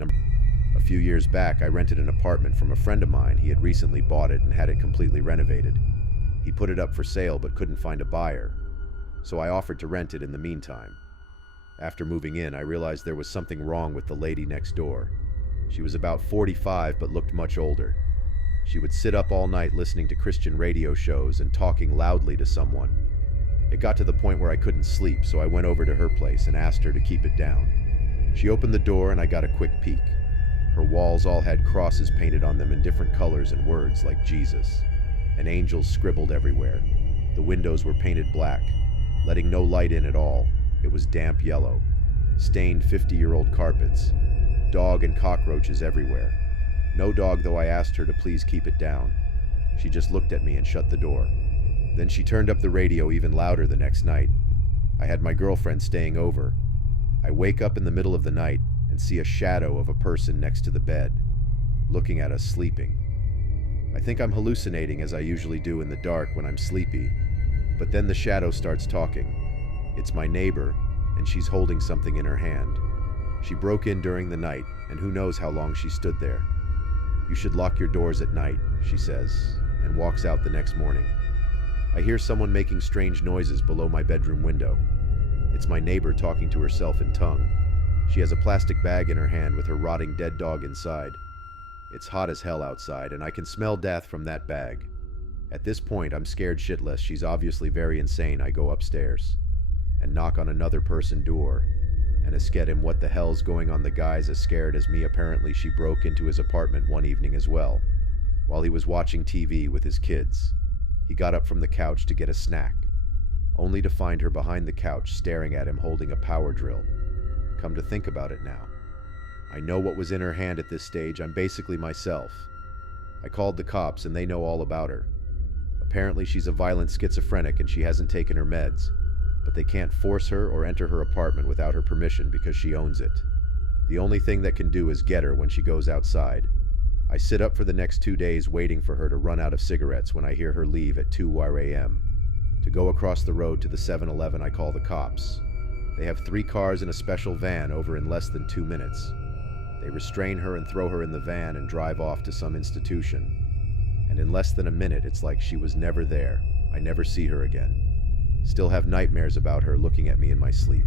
A few years back, I rented an apartment from a friend of mine. He had recently bought it and had it completely renovated. He put it up for sale but couldn't find a buyer, so I offered to rent it in the meantime. After moving in, I realized there was something wrong with the lady next door. She was about 45 but looked much older. She would sit up all night listening to Christian radio shows and talking loudly to someone. It got to the point where I couldn't sleep, so I went over to her place and asked her to keep it down. She opened the door and I got a quick peek. Her walls all had crosses painted on them in different colors and words like Jesus, and angels scribbled everywhere. The windows were painted black, letting no light in at all. It was damp yellow, stained 50-year-old carpets, dog and cockroaches everywhere. No dog, though. I asked her to please keep it down. She just looked at me and shut the door. Then she turned up the radio even louder the next night. I had my girlfriend staying over. I wake up in the middle of the night and see a shadow of a person next to the bed, looking at us sleeping. I think I'm hallucinating, as I usually do in the dark when I'm sleepy, but then the shadow starts talking. It's my neighbor, and she's holding something in her hand. She broke in during the night, and who knows how long she stood there. "You should lock your doors at night," she says, and walks out the next morning. I hear someone making strange noises below my bedroom window. It's my neighbor talking to herself in tongue. She has a plastic bag in her hand with her rotting dead dog inside. It's hot as hell outside, and I can smell death from that bag. At this point, I'm scared shitless. She's obviously very insane. I go upstairs and knock on another person's door and ask him what the hell's going on. The guy's as scared as me. Apparently, she broke into his apartment one evening as well, while he was watching TV with his kids. He got up from the couch to get a snack, only to find her behind the couch staring at him holding a power drill. Come to think about it now, I know what was in her hand at this stage. I'm basically myself. I called the cops and they know all about her. Apparently she's a violent schizophrenic and she hasn't taken her meds, but they can't force her or enter her apartment without her permission because she owns it. The only thing that can do is get her when she goes outside. I sit up for the next 2 days waiting for her to run out of cigarettes when I hear her leave at 2 a.m. to go across the road to the 7-Eleven. I call the cops. They have 3 cars and a special van over in less than 2 minutes. They restrain her and throw her in the van and drive off to some institution. And in less than a minute, it's like she was never there. I never see her again. Still have nightmares about her looking at me in my sleep.